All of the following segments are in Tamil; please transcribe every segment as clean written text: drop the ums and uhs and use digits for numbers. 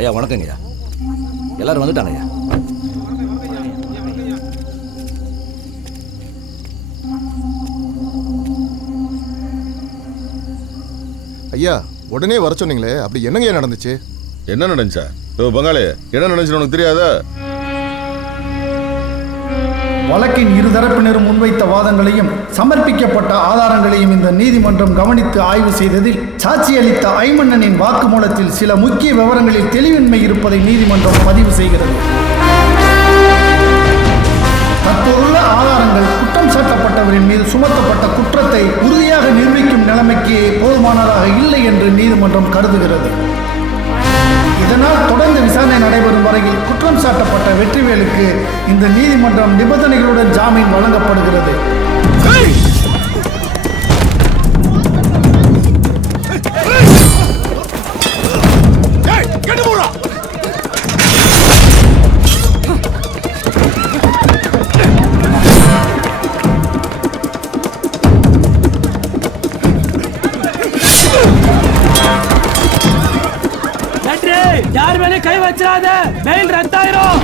ஐயா வணக்கங்க ஐயா. எல்லாரும் வந்துட்டாங்க ஐயா. ஐயா உடனே வர சொன்னீங்களே, அப்படி என்னங்க நடந்துச்சு? என்ன நடந்துச்சா? பங்காளி, என்ன நடந்துச்சு உனக்கு தெரியாதா? வழக்கின் இருதரப்பினரும் முன்வைத்த வாதங்களையும் சமர்ப்பிக்கப்பட்ட ஆதாரங்களையும் இந்த நீதிமன்றம் கவனித்து ஆய்வு செய்ததில் சாட்சி அளித்த ஐமன்னனின் வாக்குமூலத்தில் சில முக்கிய விவரங்களில் தெளிவின்மை இருப்பதை நீதிமன்றம் பதிவு செய்கிறது. தற்போதுள்ள ஆதாரங்கள் குற்றம் சாட்டப்பட்டவரின் மீது சுமத்தப்பட்ட குற்றத்தை உறுதியாக நிரூபிக்கும் நிலைமைக்கு போதுமானதாக இல்லை என்று நீதிமன்றம் கருதுகிறது. இதனால் தொடர்ந்து விசாரணை நடைபெறும் வரையில் குற்றம் சாட்டப்பட்ட வெற்றிவேலுக்கு இந்த நீதிமன்றம் நிபந்தனைகளுடன் ஜாமீன் வழங்கப்படுகிறது. யார் மேலே கை வச்சிடாத, பெயில் ரத்தாயிரும்.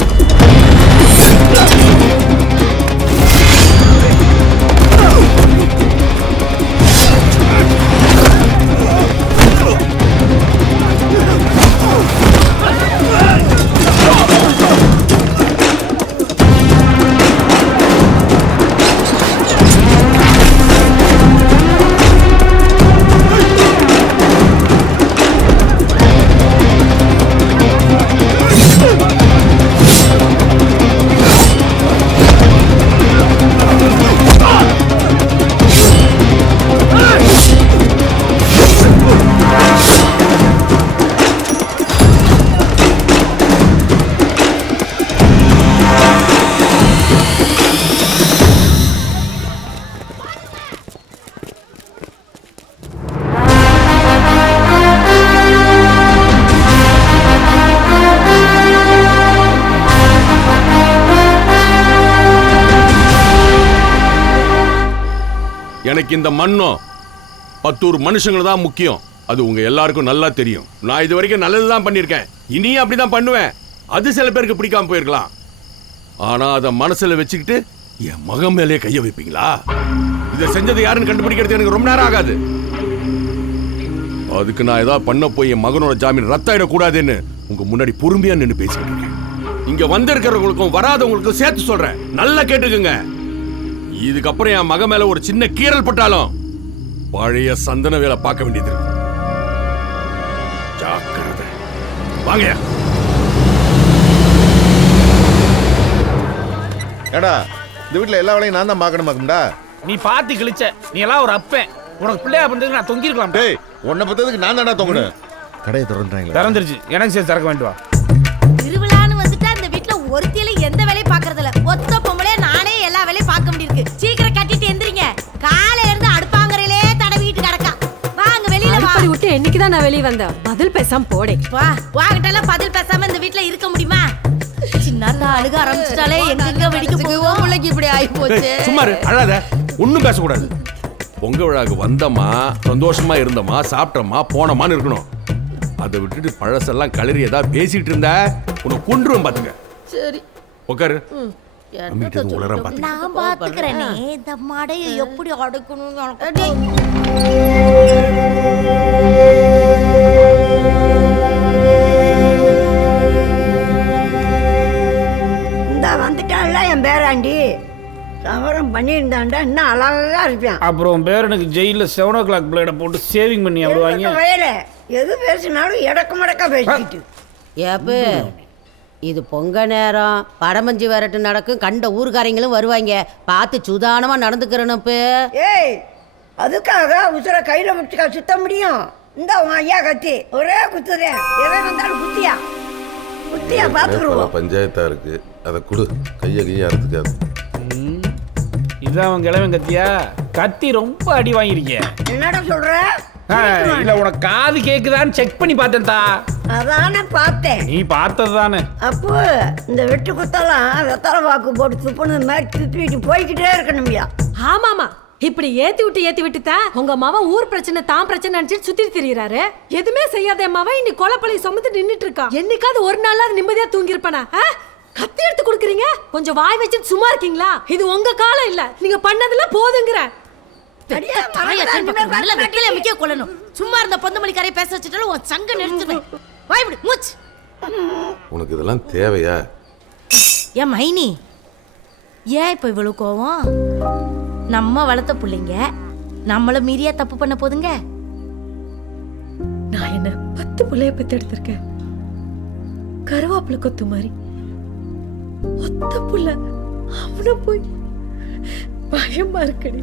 எனக்கு இந்த மண்ணும் 10 மனுஷங்களும் தான் முக்கியம். அது உங்க எல்லாருக்கும் நல்லா தெரியும். நான் இது வரைக்கும் நல்லதுதான் பண்ணிருக்கேன், இனியும் அப்படிதான் பண்ணுவேன். அது சில பேருக்கு பிடிக்காம போயிருக்கலாம். ஆனா அத மனசுல வச்சுக்கிட்டு என் மகன் மேலே கைய வைப்பீங்களா? இதை செஞ்சது யாருன்னு கண்டுபிடிக்கிறது எனக்கு ரொம்ப நேரம் ஆகாது. அதுக்கு நான் ஏதாவது பண்ண போய் என் மகனோட ஜாமீன் ரத்தாயிடக்கூடாதுன்னு உங்க முன்னாடி பொறுமையா நின்று பேசிக்கிட்டு இருக்கேன். இங்க வந்திருக்கிறவங்களுக்கும் வராதவங்களுக்கும் சேர்த்து சொல்றேன், நல்லா கேட்டுக்குங்க. இதுக்கப்புறம் என் மகன் மேல ஒரு சின்ன கீறல் பட்டாலும் பழைய சந்தன வேலை பார்க்க வேண்டியது இருக்கு. ஜாக்கிரதை. வாங்க. ஏடா, இந்த வீட்டுல எல்லா வேலையும் நான் தான் பார்க்கணுமாக்கும்டா. நீ பாத்து கிழிச்ச, நீ எல்லாம் ஒரு அப்பன். உனக்கு பிள்ளையா பண்றதுக்கு நான் தொங்கி இருக்கலாம். டேய், உன்னை பத்ததுக்கு நான் தானே தொங்கணும். கடையை திறந்துட்டாங்களா? திறந்துருச்சு, எனக்கு சேர்த்து திறக்க வேண்டுவா. திருவிழான்னு வந்துட்டா இந்த வீட்டுல ஒருத்தியில எந்த வேலையும் பாக்குறது இல்ல. ஒத்த பொம்பளே நானே எல்லா வேலையும் பார்க்க வேண்டியிருக்கு. சீக்கிரம் கட்டிட்டு எந்திரிங்க. காலையில இருந்து அடுப்பாங்கரையிலே தடவிட்டு கிடக்கா. வாங்க வெளியில வா. அப்படி விட்டு என்னைக்கு தான் நான் வெளிய வந்தேன்? பதில் பேசாம போடே. வா, வாங்கிட்டலாம் பதில் பேசாம இந்த வீட்டுல இருக்க முடியுமா? சின்னதா அழுக ஆரம்பிச்சிட்டாலே எங்க வெடிக்க போகும். பிள்ளைக்கு இப்படி ஆகி போச்சு. சும்மா அழாத, ஒண்ணும் பேசக்கூடாது. பொங்க விழாக்கு வந்தமா, சந்தோஷமா இருந்தமா, சாப்பிட்டமா, போனமான்னு இருக்கணும். அதை விட்டுட்டு பழசெல்லாம் கலரி ஏதாவது பேசிட்டு இருந்தா உன்னை கொன்றுவேன் பாத்துங்க. சரி உட்காரு. நான் பாத்துக்கிறேனே. இந்த மடையை எப்படி அடக்கணும்னு இந்த வந்துட்டான்ல என் பேராண்டி. சவரம் பண்ணியிருந்தாண்டா இன்னும் அழகா இருப்பான். அப்புறம் பேரனுக்கு ஜெயில 7 o'clock பிளேட போட்டு சேவிங் பண்ணி அப்படிவாங்க. வயல எது பேசினாலும் இடக்கு மடக்கா பேசிக்கிட்டு. ஏப்பு, இது பொங்க நேரம், படமஞ்சி வரட்டு நடக்கும். கண்ட ஊர்காரங்களும் வருவாங்க. பார்த்து சுதானமா நடந்துக்கிறனும். ஏய், அதுக்காக உசுர கையில வச்சுக்கா சுத்த முடியும்? இந்த உன் ஐயா கத்தி ஒரே குத்துதேன். எதை வந்தாலும் குத்தியா குத்தியா பாத்துக்குருவோம். பஞ்சாயத்தா இருக்கு, அதை கொடு. கையை அறுத்துக்காது. இதான் அவன் கிழவன் கத்தியா? கத்தி ரொம்ப அடி வாங்கிருக்கேன். என்னடா சொல்ற? இல்ல, உனக்கு காது கேக்குதான்னு செக் பண்ணி பார்த்தேன்டா. அதானே பார்த்தேன். நீ பார்த்தது தானே. அப்போ இந்த வெட்டு குத்தெல்லாம் வெத்தலை வாக்கு போட்டு துப்புனது மாதிரி துப்பிட்டு போய்கிட்டே இருக்கணும்யா. ஆமாமா, இப்படி ஏத்தி விட்டு தான் உங்க மவன் ஊர் பிரச்சனை தான் பிரச்சனை நினைச்சிட்டு சுத்தி திரியிறாரு. எதுவுமே செய்யாத மவன் இன்னைக்கு கொலைப்பழி சுமந்து நின்னுட்டு இருக்கா. என்னைக்காவது ஒரு நாளாவது நிம்மதியா தூங்கிருப்பானா? கத்தி எடுத்து கொடுக்குறீங்க. கொஞ்சம் வாய் வச்சுட்டு சும்மா இருக்கீங்களா? இது உங்க காலம் இல்ல. நீங்க பண்ணதெல்லாம் போதுங்கிற. சும்மா இருந்த பொந்தமல்லி கரையை பேச வச்சுட்டாலும் உன் சங்க நிறுத்துவேன். வாய்விடு மூச்சு. உனக்கு இதெல்லாம் தேவையா? ஏன் மைனி ஏன் இப்ப இவ்வளவு கோவம்? நம்ம வளர்த்த பிள்ளைங்க நம்மள மீறியா தப்பு பண்ண போதுங்க. நான் என்ன 10 பிள்ளைய பெத்து எடுத்திருக்கேன். கருவாப்புல கொத்து மாதிரி ஒத்த புள்ள அவன போய் பயமா இருக்கடி.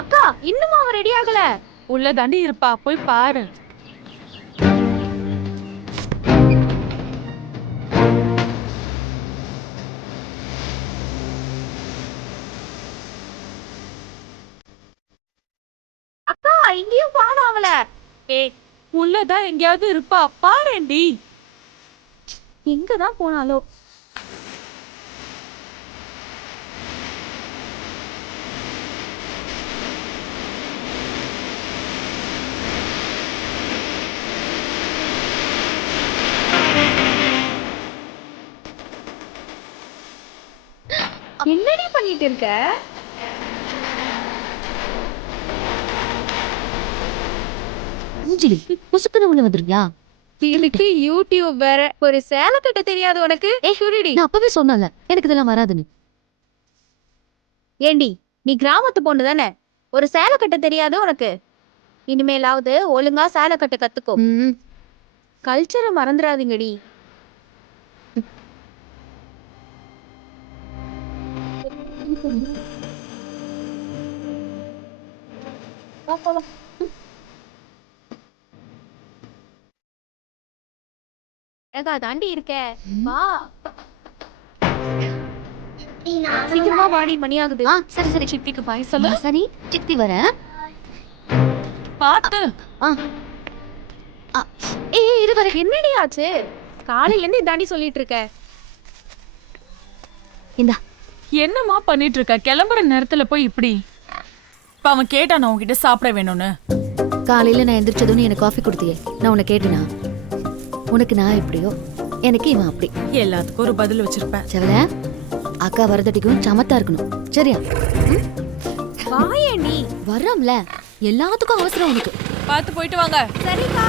அக்கா இன்னும் அவன் ரெடி ஆகல. உள்ள தாண்டி இருப்பா, போய் பாரு. அக்கா இங்கேயும் பாரு அவள. உள்ளதான் எங்கேயாவது இருப்பா, பாருண்டி. எங்கதான் போனாலோ. என்னடி பண்ணிட்டு இருக்க? முசுக்குன்னு உள்ள வந்துருக்கியா? இதுக்கு யூடியூப் வேற. ஒரு சேலை கட்ட தெரியாது உனக்கு? நான் அப்பவே சொன்னல எனக்கு இதெல்லாம் வராதுன்னு. ஏண்டி நீ கிராமத்து பொண்ணு தானே? ஒரு சேலை கட்ட தெரியாது உனக்கு? இனிமேலாவது ஒழுங்கா சேலை கட்ட கத்துக்கோ. கல்ச்சரை மறந்துடாதீங்கடி. தாண்டி இருக்க வா. சீக்கிரமா வாடி, மணி ஆகுது. சரி சரி சித்திக்கு பாய் சொல்லு. சரி சித்தி வரேன். பாத்து. இரு வர. என்னடி ஆச்சு? காலையில இருந்து தாண்டி சொல்லிட்டு இருக்க. இந்தா. என்னம்மா பண்ணிட்டு இருக்க? கிளம்புற நேரத்துல போய் இப்படி. இப்ப அவன் கேட்டான் உன்கிட்ட சாப்பிட வேணும்னு. காலையில நான் எந்திரிச்சதுன்னு எனக்கு காஃபி கொடுத்தியே, நான் உன்னை கேட்டேனா? உனக்கு நான் எப்படியோ எனக்கு இவன் அப்படி. எல்லாத்துக்கும் ஒரு பதில் வச்சிருப்பேன். செவல அக்கா வரதட்டிக்கும் சமத்தா இருக்கணும், சரியா? வாயே நீ வர்றோம்ல, எல்லாத்துக்கும் அவசரம் உனக்கு. பார்த்து போயிட்டு வாங்க. சரிக்கா.